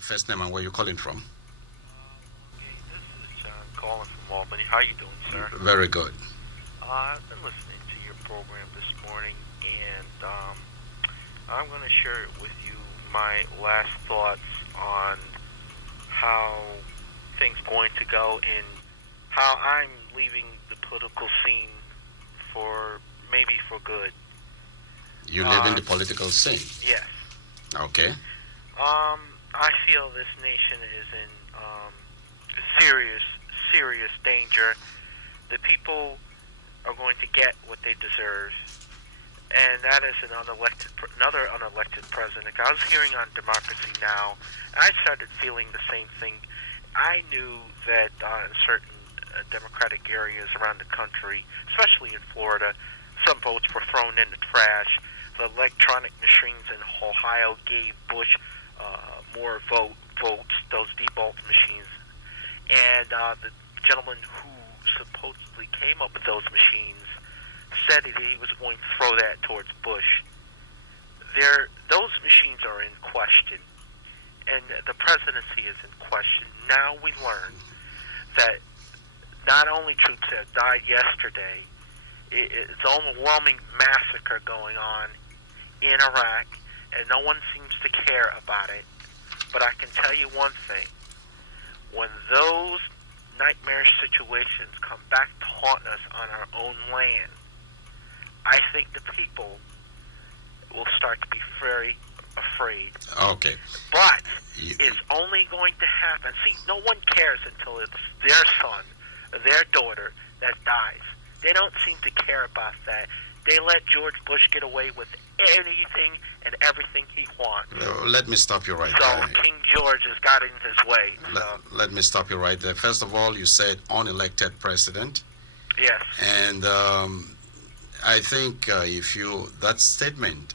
First name and where you calling from? Okay, this is John calling from Albany. How you doing, sir? Very good. I've been listening to your program this morning, and I'm going to share with you my last thoughts on how things going to go and how I'm leaving the political scene for maybe for good. You live in the political scene? Yes. Okay. I feel this nation is in serious, serious danger. The people are going to get what they deserve, and that is another unelected president. I was hearing on Democracy Now!, and I started feeling the same thing. I knew that in certain Democratic areas around the country, especially in Florida, some votes were thrown in the trash. The electronic machines in Ohio gave Bush more votes, those default machines. And the gentleman who supposedly came up with those machines said that he was going to throw that towards Bush. Those machines are in question, and the presidency is in question. Now we learn that not only troops have died yesterday, it's an overwhelming massacre going on in Iraq, and no one seems to care about it. But I can tell you one thing. When those nightmare situations come back to haunt us on our own land, I think the people will start to be very afraid. Okay. But it's only going to happen. See, no one cares until it's their son, their daughter that dies. They don't seem to care about that. They let George Bush get away with anything and everything he wants. Let me stop you right so there. King George has got in his way. So. Let me stop you right there. First of all, you said unelected president. Yes. And I think that statement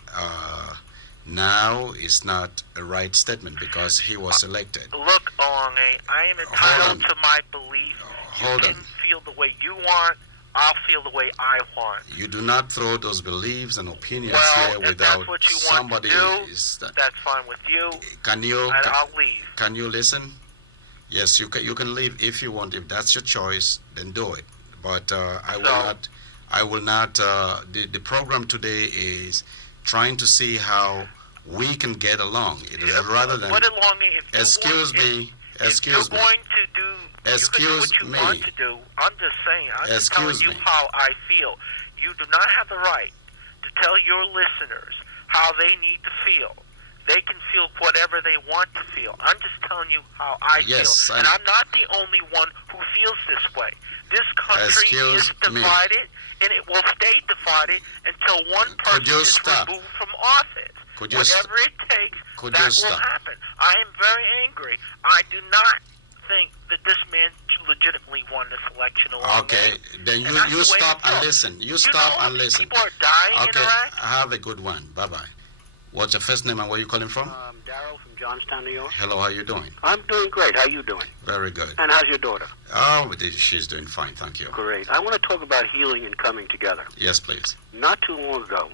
now is not a right statement because he was elected. Look, Elonge, I am entitled to my belief. You can feel the way you want. I'll feel the way I want. You do not throw those beliefs and opinions here without that's what you somebody. Want to do, that's fine with you. I'll leave. Can you listen? Yes, you can leave if you want. If that's your choice, then do it. But I will not. The program today is trying to see how we can get along. Rather than excuse me. If you're going to do what you want to do, I'm just saying, I'm just telling you how I feel. You do not have the right to tell your listeners how they need to feel. They can feel whatever they want to feel. I'm just telling you how I feel. And I'm not the only one who feels this way. This country is divided, and it will stay divided until one person is removed from office. Whatever it takes, that will happen. I am very angry. I do not think that this man legitimately won this election. Okay, then you stop and listen. You stop and listen. People are dying in Iraq. Have a good one. Bye-bye. What's your first name and where are you calling from? Darryl from Johnstown, New York. Hello, how are you doing? I'm doing great. How are you doing? Very good. And how's your daughter? Oh, she's doing fine, thank you. Great. I want to talk about healing and coming together. Yes, please. Not too long ago,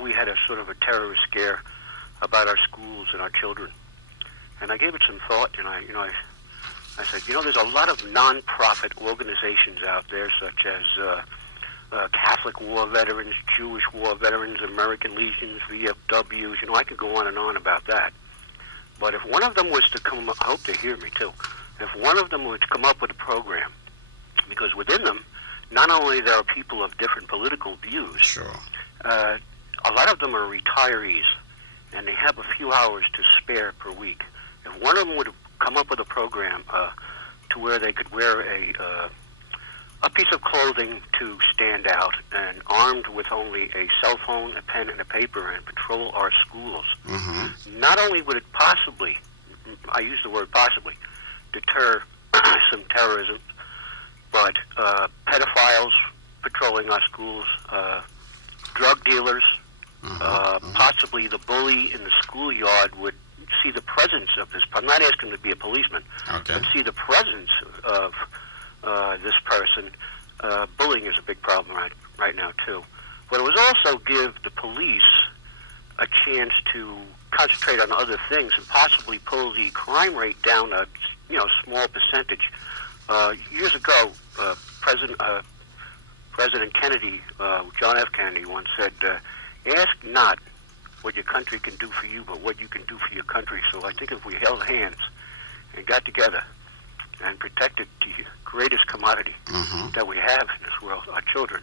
we had a sort of a terrorist scare about our schools and our children. And I gave it some thought, and I said, there's a lot of non-profit organizations out there, such as Catholic War veterans, Jewish War veterans, American Legions, VFWs. I could go on and on about that. But if one of them was to come up, I hope they hear me too, if one of them were to come up with a program, because within them, not only there are people of different political views, sure, a lot of them are retirees, and they have a few hours to spare per week. If one of them would come up with a program to where they could wear a piece of clothing to stand out, and armed with only a cell phone, a pen, and a paper, and patrol our schools, not only would it possibly, I use the word possibly, deter some terrorism, but pedophiles patrolling our schools, drug dealers, possibly the bully in the schoolyard would see the presence of this. I'm not asking him to be a policeman, but see the presence of this person. Bullying is a big problem right now too. But it would also give the police a chance to concentrate on other things and possibly pull the crime rate down a small percentage. Years ago, President Kennedy, John F. Kennedy, once said, "Ask not what your country can do for you, but what you can do for your country." So I think if we held hands and got together and protected the greatest commodity that we have in this world, our children,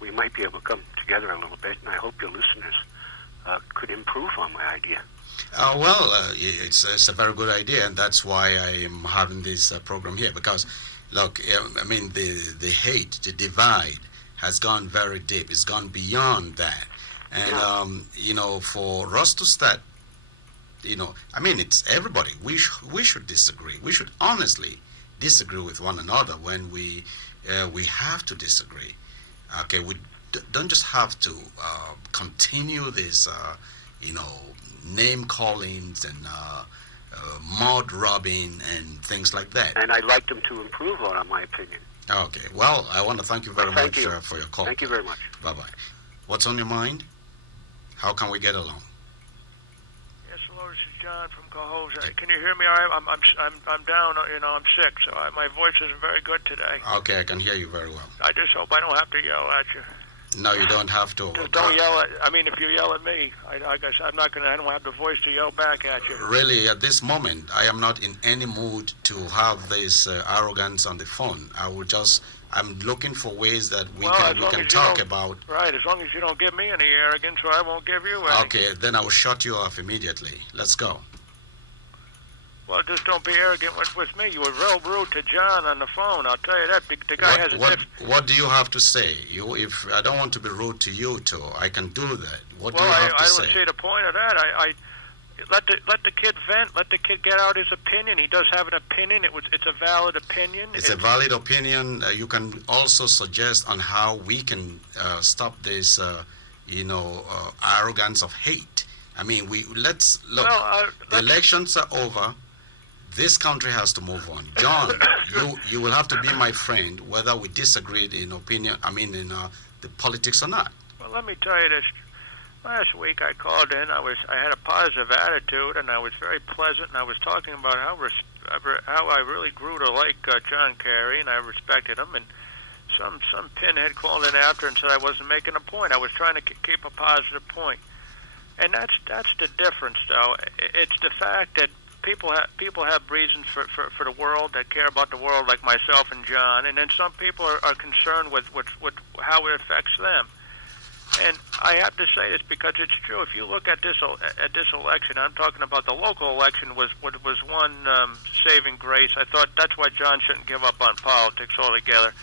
we might be able to come together a little bit. And I hope your listeners could improve on my idea. It's a very good idea, and that's why I am having this program here. Because, look, I mean, the hate, the divide has gone very deep. It's gone beyond that. And, for us to start, I mean, it's everybody. We should disagree. We should honestly disagree with one another when we have to disagree. Okay, we don't just have to continue this, name callings and mud rubbing and things like that. And I'd like them to improve on my opinion. Okay, well, I want to thank you very much for your call. Thank you very much. Bye-bye. What's on your mind? How can we get along? Yes, hello, this is John from Cohoes. Can you hear me all right? I'm down, I'm sick, so my voice isn't very good today. Okay, I can hear you very well. I just hope I don't have to yell at you. No, you don't have to. Just don't yell at. I mean, if you yell at me, I guess I don't have the voice to yell back at you. Really, at this moment, I am not in any mood to have this arrogance on the phone. I'm looking for ways that we can talk about. Right, as long as you don't give me any arrogance, or I won't give you any. Okay, then I will shut you off immediately. Let's go. Well, just don't be arrogant with me. You were real rude to John on the phone. I'll tell you that. The guy has a What do you have to say? If I don't want to be rude to you, too, I can do that. What do you have to say? I don't see the point of that. I let the kid vent. Let the kid get out his opinion. He does have an opinion. It's a valid opinion. It's a valid opinion. You can also suggest on how we can stop this, arrogance of hate. I mean, let's look. The elections are over. This country has to move on. John, you will have to be my friend, whether we disagreed in opinion. I mean, in the politics or not. Well, let me tell you this. Last week I called in. I had a positive attitude, and I was very pleasant. And I was talking about how I really grew to like John Kerry, and I respected him. And some pinhead called in after and said I wasn't making a point. I was trying to keep a positive point, and that's the difference, though. It's the fact that people have reasons for the world, that care about the world, like myself and John, and then some people are concerned with how it affects them. And I have to say this because it's true. If you look at this election, I'm talking about the local election was one saving grace. I thought that's why John shouldn't give up on politics altogether.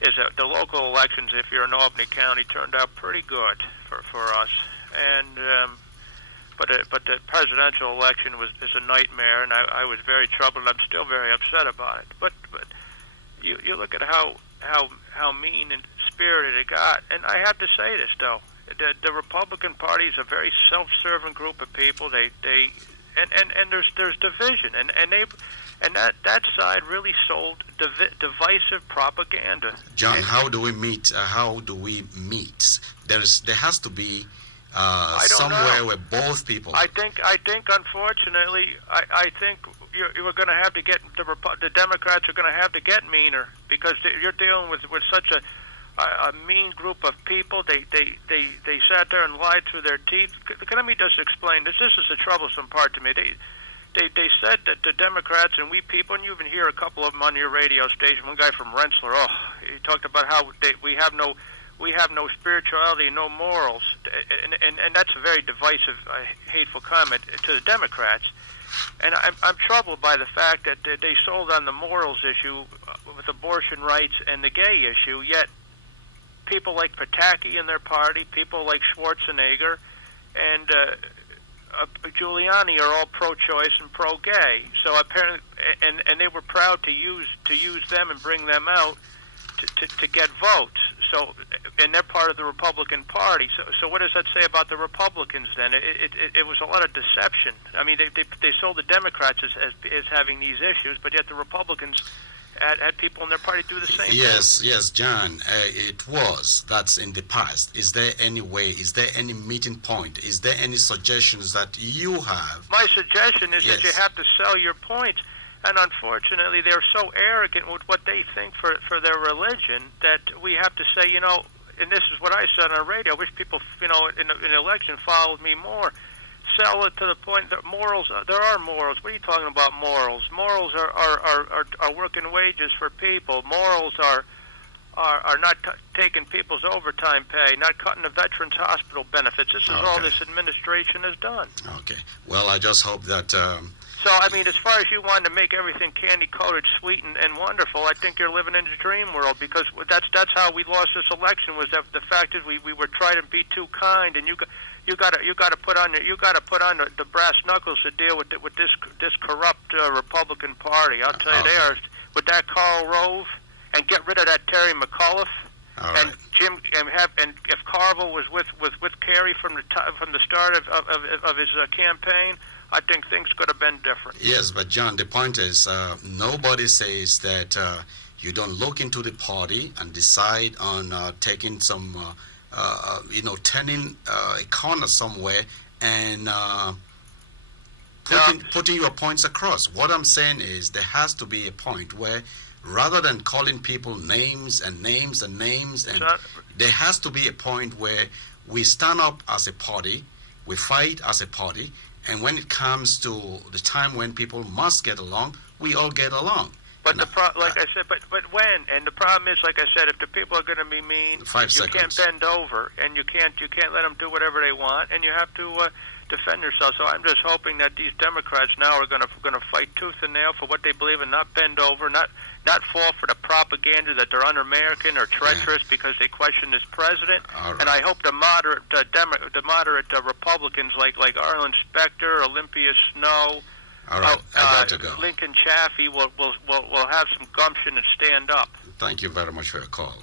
Is that the local elections, if you're in Albany County, turned out pretty good for us, and but the presidential election is a nightmare, and I was very troubled. I'm still very upset about it. But you look at how mean and spirited it got, and I have to say this though: the Republican Party is a very self-serving group of people. They there's division, and that side really sold divisive propaganda. John, how do we meet? There has to be somewhere where both people. I think unfortunately, I think you were going to have to get the Democrats are going to have to get meaner, because you're dealing with such a mean group of people. They sat there and lied through their teeth. Let me just explain this. This is the troublesome part to me. They said that the Democrats and we people, and you even hear a couple of them on your radio station. One guy from Rensselaer, he talked about how we have no spirituality, no morals, and that's a very divisive, hateful comment to the Democrats. And I'm troubled by the fact that they sold on the morals issue with abortion rights and the gay issue, yet people like Pataki in their party, people like Schwarzenegger, and Giuliani are all pro-choice and pro-gay. So apparently, and they were proud to use them and bring them out to get votes. So, and they're part of the Republican Party. So what does that say about the Republicans then? It was a lot of deception. I mean, they sold the Democrats as having these issues, but yet the Republicans had people in their party do the same thing. Yes, John, it was. That's in the past. Is there any way, is there any meeting point? Is there any suggestions that you have? My suggestion is that you have to sell your points. And unfortunately, they're so arrogant with what they think for their religion that we have to say, and this is what I said on the radio, I wish people, in the election followed me more. Sell it to the point that morals, there are morals. What are you talking about morals? Morals are working wages for people. Morals are not taking people's overtime pay, not cutting the veterans' hospital benefits. This is all this administration has done. Okay. Well, I just hope that... So, I mean, as far as you want to make everything candy-coated, sweet, and wonderful, I think you're living in a dream world, because that's how we lost this election, was that the fact is we were trying to be too kind, and you got to put on the brass knuckles to deal with this corrupt Republican Party. I'll tell you, they are with that Karl Rove, and get rid of that Terry McAuliffe. And Jim, and if Carville was with Kerry from the start of his campaign, I think things could have been different. Yes, but John, the point is, nobody says that you don't look into the party and decide on taking some, turning a corner somewhere and putting your points across. What I'm saying is there has to be a point where, rather than calling people names, there has to be a point where we stand up as a party, we fight as a party, and when it comes to the time when people must get along, we all get along. But like I said, but when? And the problem is, like I said, if the people are going to be mean, you can't bend over, and you can't let them do whatever they want, and you have to defend yourself. So I'm just hoping that these Democrats now are going to fight tooth and nail for what they believe in, not bend over, not fall for the propaganda that they're un-American or treacherous because they question this president. Right. And I hope the moderate Republicans like Arlen Specter, Olympia Snow, all right, I got to go. Lincoln Chaffee will have some gumption and stand up. Thank you very much for your call.